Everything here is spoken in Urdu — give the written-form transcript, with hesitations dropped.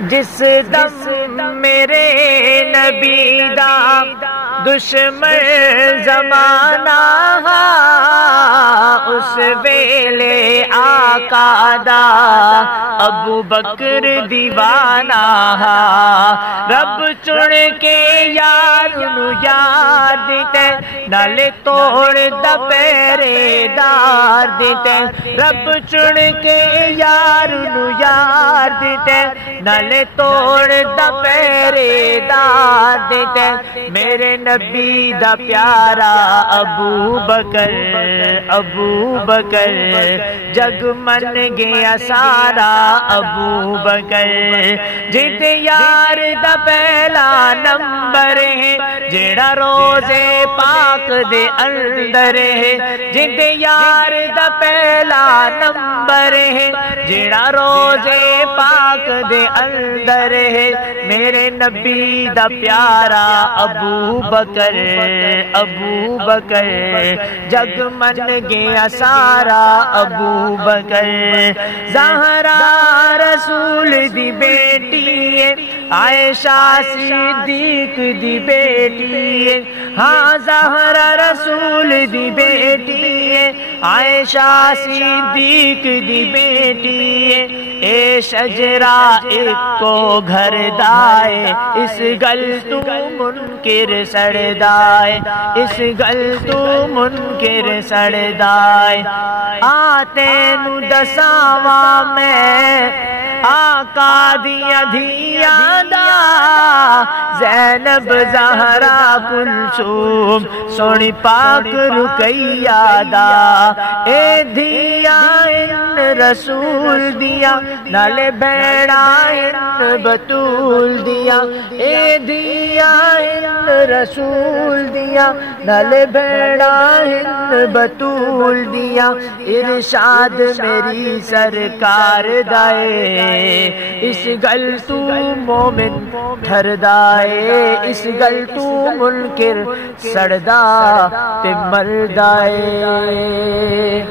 جس دم میرے نبی دا دشمن زمانہ اس ویلے آقا دا ابو بکر دیوانہ رب چن کے یار نو یار دیتے نالے توڑ دا پیرے دار دیتے رب چن کے یار نو یار دیتے نالے توڑ دا پیرے دار دیتے میرے نبی دا پیارا ابو بکر جگ من گیا سارا ابو بکر جت یار دا پہلا نمبر ہے جیڑا روزے پاک دے اندر ہے جت یار دا پہلا نمبر ہے جیڑا روزے پاک دے اندر ہے میرے نبی دا پیارا ابو بکر جگ من گیا سارا ابو بکر زہرا رسول دی بیٹی ہے عائشہ صدیق دی بیٹی ہے ہاں زہرا رسول دی بیٹی ہے عائشہ صدیق دی بیٹی ہے اے شجرا ایک کو گھر دائے اس گل تو منکر سڑ دائے اس گل تو منکر سڑ دائے آتے نو دساواں میں آقا دیا دھیاں دا زینب زہرا کلثوم سونی پاک رقیہ دا اے دھیاں ان رسول دیا نالے بھیڑا ان بطول دیا اے دھیاں ان رسول دیا نالے بھیڑا ان بطول دیا ارشاد میری سرکار دائے اس گل تو مومن ٹھر دائے اس گل تو منکر سڑدا تے مر دائے